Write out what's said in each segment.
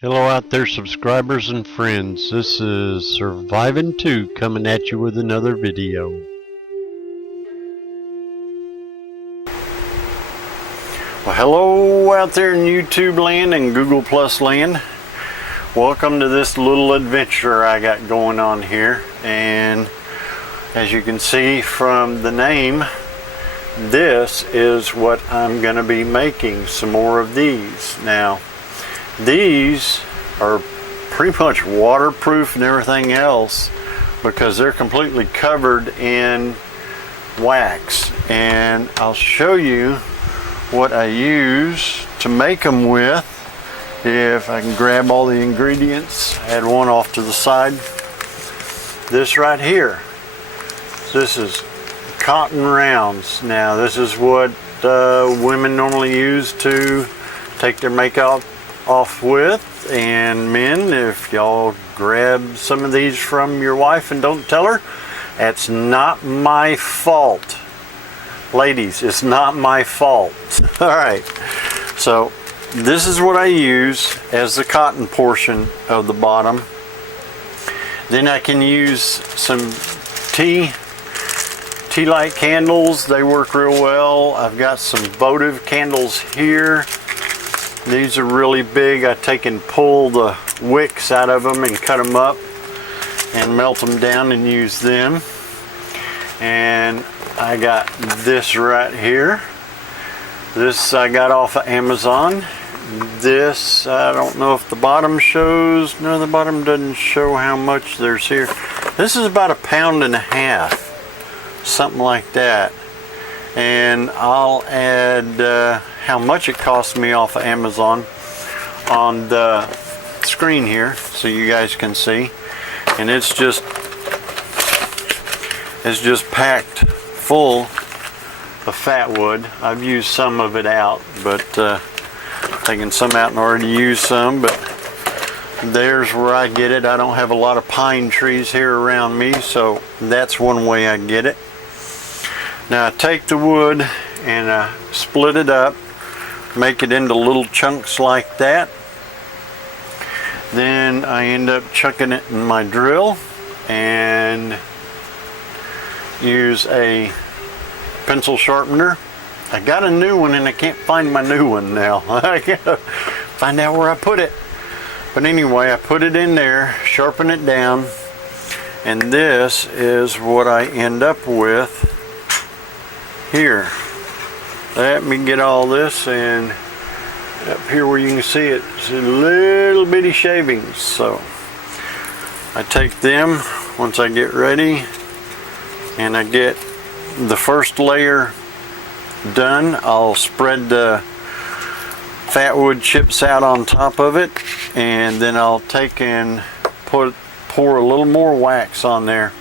Hello out there, subscribers and friends. This is Surviving 2 coming at you with another video. Well, hello out there in YouTube land and Google Plus land. Welcome to this little adventure I got going on here. And as you can see from the name, this is what I'm going to be making, some more of these. Now, these are pretty much waterproof and everything else because they're completely covered in wax, and I'll show you what I use to make them with. If I can grab all the ingredients, add one off to the side. This right here, this is cotton rounds. Now this is what women normally use to take their makeup off with, and men, if y'all grab some of these from your wife and don't tell her, that's not my fault. Ladies, it's not my fault. All right, so this is what I use as the cotton portion of the bottom. Then I can use some tea light candles. They work real well. I've got some votive candles here. These are really big. I take and pull the wicks out of them and cut them up and melt them down and use them. And I got this right here. This I got off of Amazon. This, I don't know if the bottom shows. No, the bottom doesn't show how much there's here. This is about 1.5 pounds, something like that. And I'll add how much it cost me off of Amazon on the screen here so you guys can see. And it's just packed full of fat wood. I've used some of it out, but taken some out and already used some, but there's where I get it. I don't have a lot of pine trees here around me, so that's one way I get it. Now I take the wood and I split it up, make it into little chunks like that. Then I end up chucking it in my drill and use a pencil sharpener. I got a new one and I can't find my new one now. I gotta find out where I put it. But anyway, I put it in there, sharpen it down, and this is what I end up with here. Let me get all this, and up here where you can see it, it's a little bitty shavings. So I take them once I get ready, and I get the first layer done. I'll spread the fat wood chips out on top of it, and then I'll take and pour a little more wax on there.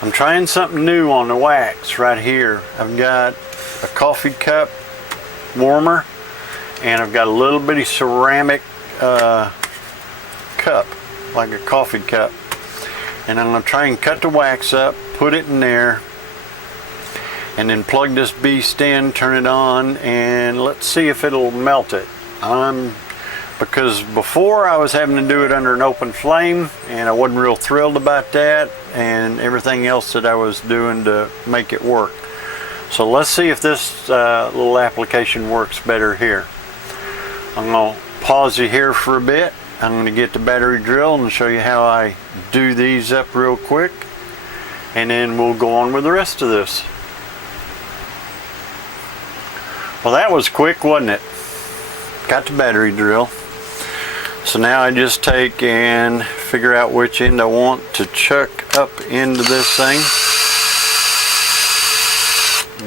I'm trying something new on the wax right here. I've got a coffee cup warmer, and I've got a little bitty ceramic cup, like a coffee cup. And I'm going to try and cut the wax up, put it in there, and then plug this beast in, turn it on, and let's see if it'll melt it. Because before I was having to do it under an open flame, and I wasn't real thrilled about that and everything else that I was doing to make it work. So let's see if this little application works better here. I'm going to pause you here for a bit. I'm going to get the battery drill and show you how I do these up real quick, and then we'll go on with the rest of this. Well, that was quick, wasn't it? Got the battery drill. So now I just take and figure out which end I want to chuck up into this thing.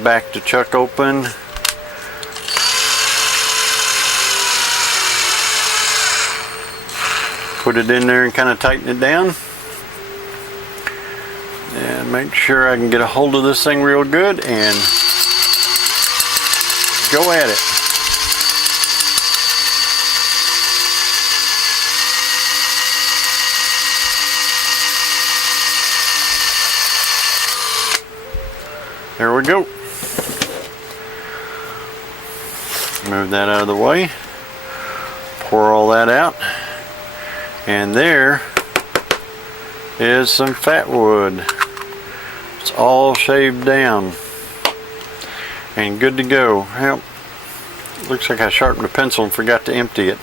Back to chuck open. Put it in there and kind of tighten it down. And make sure I can get a hold of this thing real good and go at it. There we go. Move that out of the way. Pour all that out. And there is some fat wood. It's all shaved down and good to go. Well, looks like I sharpened a pencil and forgot to empty it.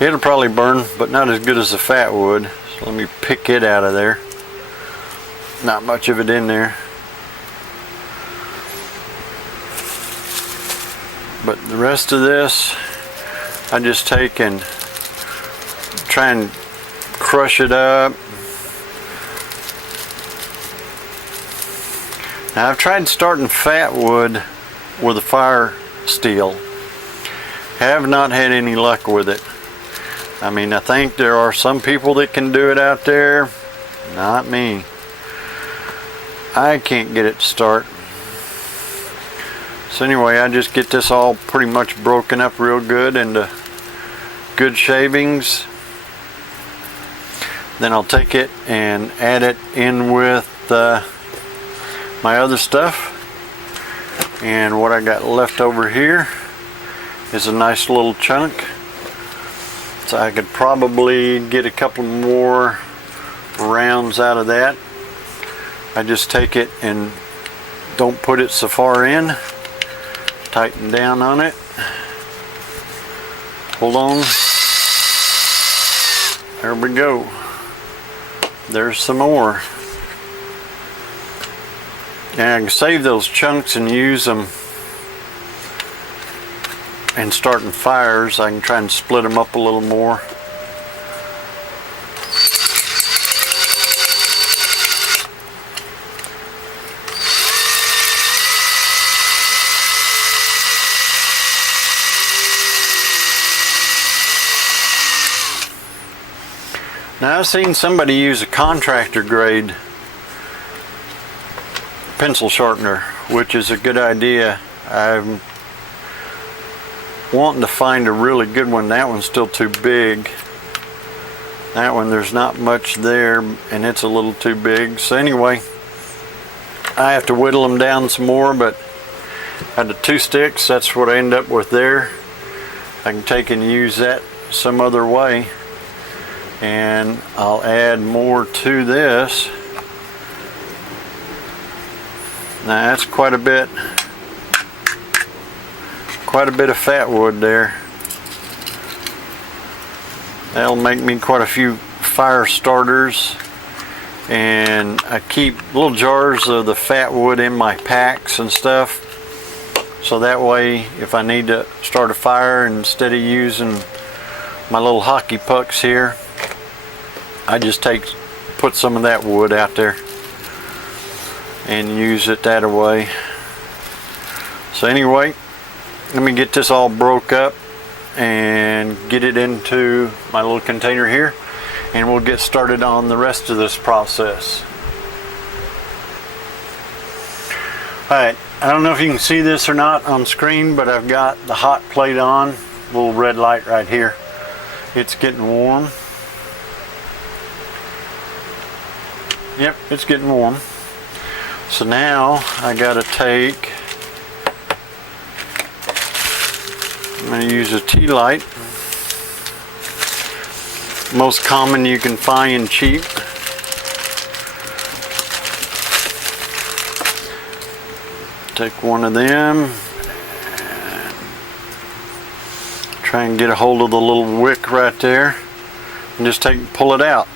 It'll probably burn, but not as good as the fat wood. So let me pick it out of there. Not much of it in there. But the rest of this, I just take and try and crush it up. Now I've tried starting fat wood with a fire steel. Have not had any luck with it. I mean, I think there are some people that can do it out there. Not me. I can't get it to start. So anyway, I just get this all pretty much broken up real good into good shavings. Then I'll take it and add it in with my other stuff. And what I got left over here is a nice little chunk. So I could probably get a couple more rounds out of that. I just take it and don't put it so far in. Tighten down on it. Hold on. There we go. There's some more. And I can save those chunks and use them and starting fires. I can try and split them up a little more. Now I've seen somebody use a contractor grade pencil sharpener, which is a good idea. I'm wanting to find a really good one. That one's still too big. That one, there's not much there and it's a little too big. So anyway, I have to whittle them down some more, but out of 2 sticks, that's what I end up with there. I can take and use that some other way. And I'll add more to this. Now that's quite a bit of fat wood there. That'll make me quite a few fire starters. And I keep little jars of the fat wood in my packs and stuff. So that way, if I need to start a fire, instead of using my little hockey pucks here, I just put some of that wood out there and use it that way. So anyway, let me get this all broke up and get it into my little container here, and we'll get started on the rest of this process. Alright, I don't know if you can see this or not on screen, but I've got the hot plate on, little red light right here. It's getting warm. Yep, it's getting warm. So now I gotta take, I'm gonna use a tea light. Most common you can find cheap. Take one of them. Try and get a hold of the little wick right there. And just pull it out.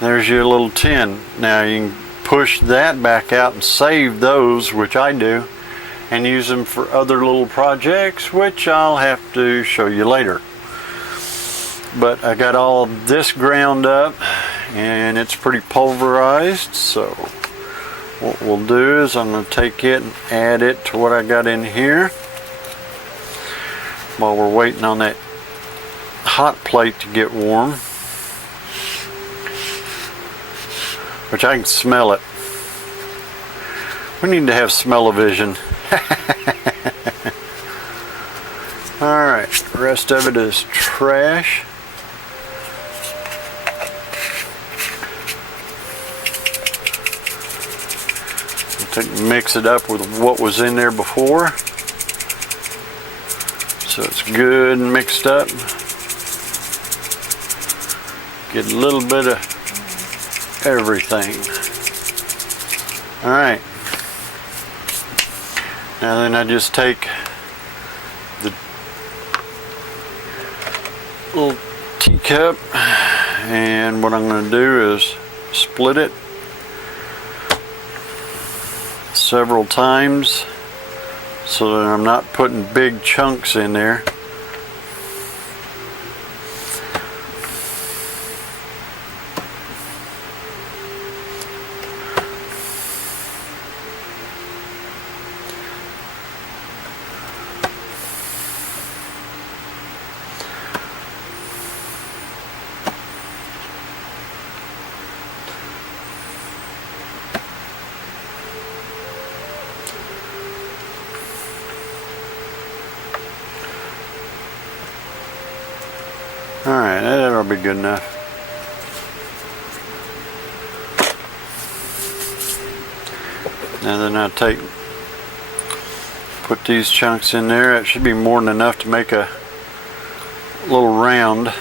There's your little tin. Now you can push that back out and save those, which I do, and use them for other little projects, which I'll have to show you later. But I got all this ground up and it's pretty pulverized, so what we'll do is I'm going to take it and add it to what I got in here while we're waiting on that hot plate to get warm. Which I can smell it. We need to have smell-o-vision. Alright, the rest of it is trash. Mix it up with what was in there before. So it's good and mixed up. Get a little bit of everything. All right. Now then I just take the little teacup, and what I'm going to do is split it several times so that I'm not putting big chunks in there. Alright, that'll be good enough. Now then I put these chunks in there. That should be more than enough to make a little round.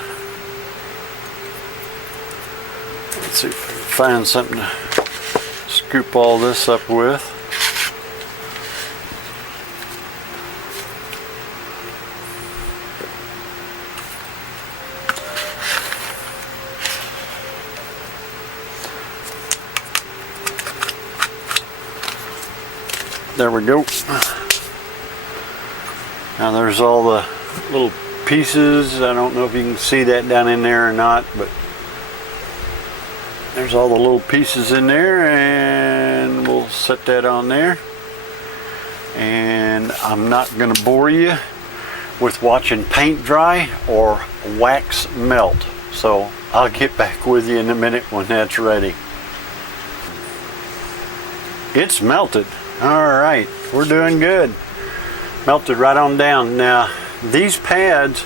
Let's see if I can find something to scoop all this up with. There we go. Now there's all the little pieces. I don't know if you can see that down in there or not, but there's all the little pieces in there, and we'll set that on there. And I'm not going to bore you with watching paint dry or wax melt. So I'll get back with you in a minute when that's ready. It's melted. Alright, we're doing good. Melted right on down. Now, these pads,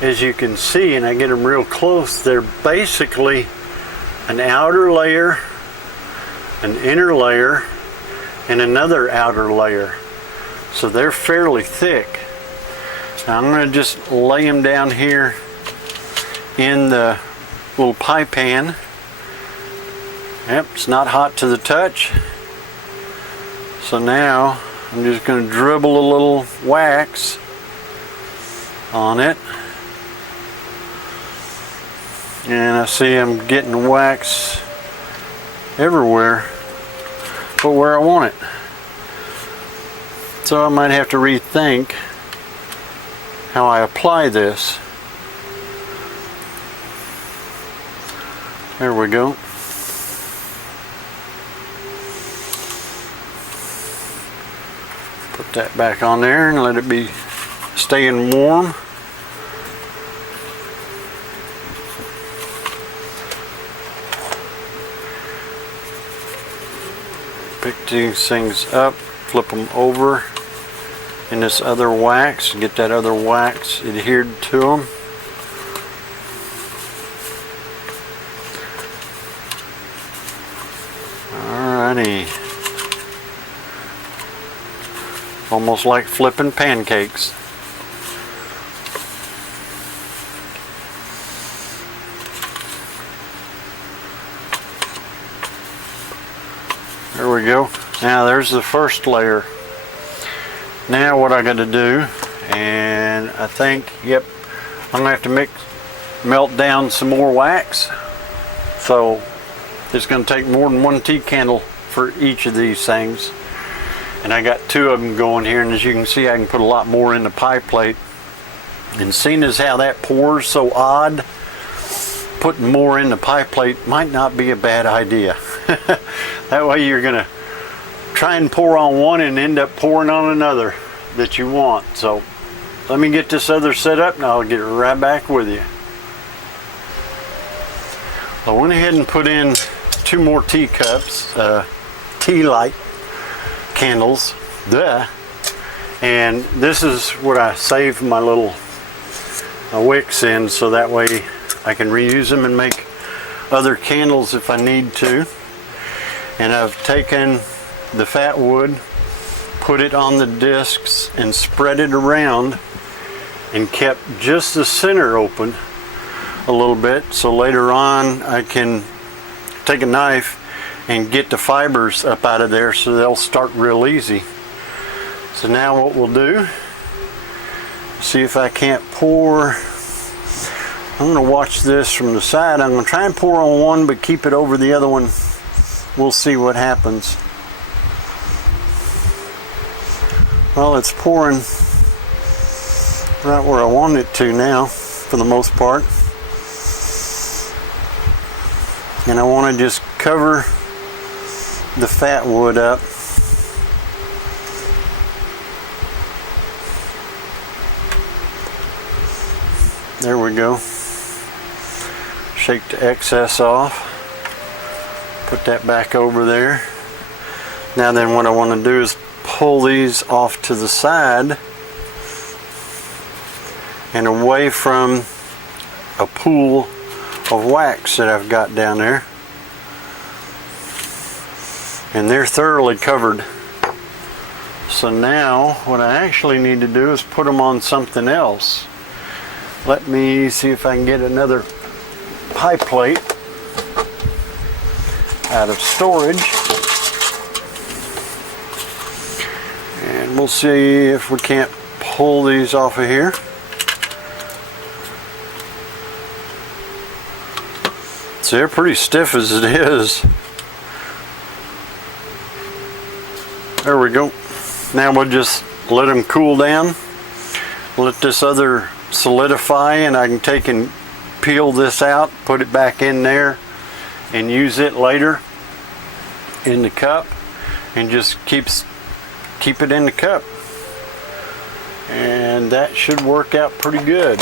as you can see, and I get them real close, they're basically an outer layer, an inner layer, and another outer layer. So they're fairly thick. Now I'm going to just lay them down here in the little pie pan. Yep, it's not hot to the touch. So now I'm just going to dribble a little wax on it. And I see I'm getting wax everywhere but where I want it. So I might have to rethink how I apply this. There we go. Put that back on there and let it be staying warm. Pick these things up, flip them over in this other wax, get that other wax adhered to them. Alrighty. Almost like flipping pancakes. There we go. Now there's the first layer. Now what I got to do, and I think, yep, I'm going to have to melt down some more wax. So it's going to take more than one tea candle for each of these things. And I got two of them going here, and as you can see, I can put a lot more in the pie plate. And seeing as how that pours so odd, putting more in the pie plate might not be a bad idea. That way you're going to try and pour on one and end up pouring on another that you want. So let me get this other set up and I'll get right back with you. I went ahead and put in 2 more teacups, tea light candles, and this is what I save my little wicks in, so that way I can reuse them and make other candles if I need to. And I've taken the fat wood, put it on the discs and spread it around and kept just the center open a little bit, so later on I can take a knife and get the fibers up out of there so they'll start real easy. So now what we'll do, see if I can't pour. I'm going to watch this from the side. I'm going to try and pour on one but keep it over the other one. We'll see what happens. Well, it's pouring right where I want it to now for the most part. And I want to just cover the fat wood up. There we go. Shake the excess off. Put that back over there. Now then what I want to do is pull these off to the side and away from a pool of wax that I've got down there. And they're thoroughly covered. So now what I actually need to do is put them on something else. Let me see if I can get another pie plate out of storage. And we'll see if we can't pull these off of here. So they're pretty stiff as it is. There we go. Now we'll just let them cool down. Let this other solidify, and I can take and peel this out, put it back in there, and use it later in the cup, and just keep it in the cup. And that should work out pretty good.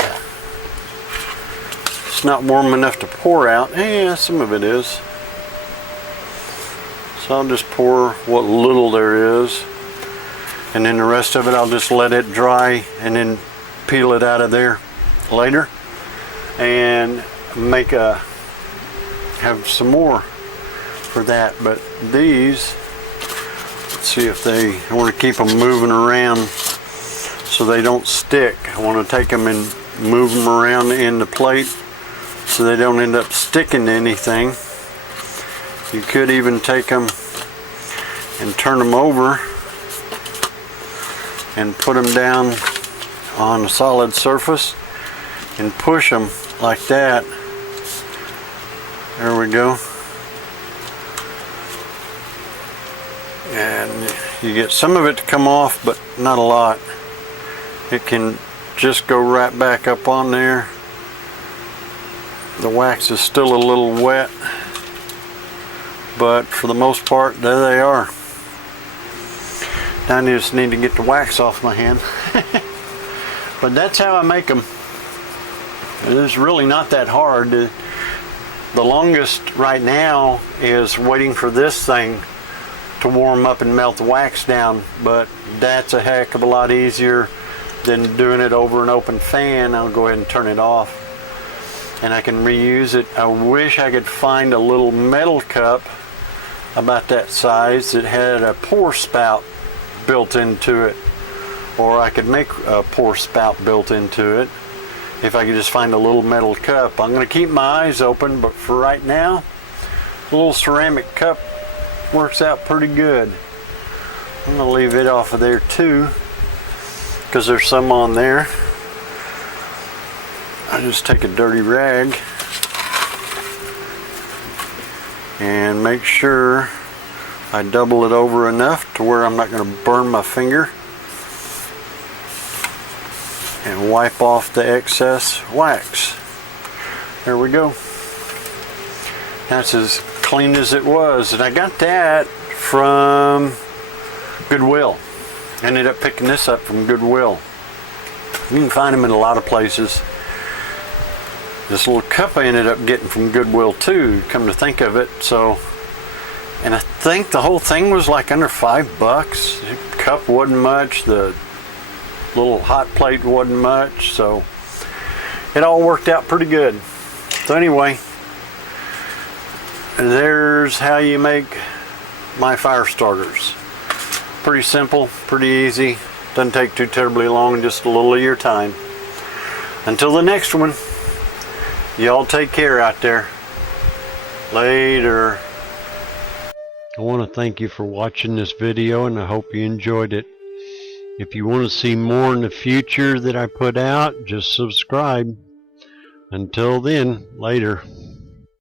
It's not warm enough to pour out. Yeah, some of it is. So I'll just pour what little there is, and then the rest of it I'll just let it dry and then peel it out of there later and have some more for that. But these, let's see if I want to keep them moving around so they don't stick. I want to take them and move them around in the plate so they don't end up sticking to anything. You could even take them and turn them over and put them down on a solid surface and push them like that. There we go. And you get some of it to come off, but not a lot. It can just go right back up on there. The wax is still a little wet, but for the most part, there they are. Now I just need to get the wax off my hand. But that's how I make them. It's really not that hard. The longest right now is waiting for this thing to warm up and melt the wax down, but that's a heck of a lot easier than doing it over an open fan. I'll go ahead and turn it off, and I can reuse it. I wish I could find a little metal cup about that size that had a pour spout built into it, or I could make a pour spout built into it if I could just find a little metal cup. I'm going to keep my eyes open, but for right now, a little ceramic cup works out pretty good. I'm going to leave it off of there too, because there's some on there. I just take a dirty rag and make sure I double it over enough to where I'm not going to burn my finger, and wipe off the excess wax. There we go. That's as clean as it was, and I got that from Goodwill. Ended up picking this up from Goodwill. You can find them in a lot of places. This little cup I ended up getting from Goodwill too, come to think of it. So, and I think the whole thing was like under $5. The cup wasn't much, the little hot plate wasn't much, so it all worked out pretty good. So anyway, there's how you make my fire starters. Pretty simple, pretty easy, doesn't take too terribly long, just a little of your time. Until the next one, Y'all take care out there. Later. I want to thank you for watching this video, and I hope you enjoyed it. If you want to see more in the future that I put out, just subscribe. Until then, later.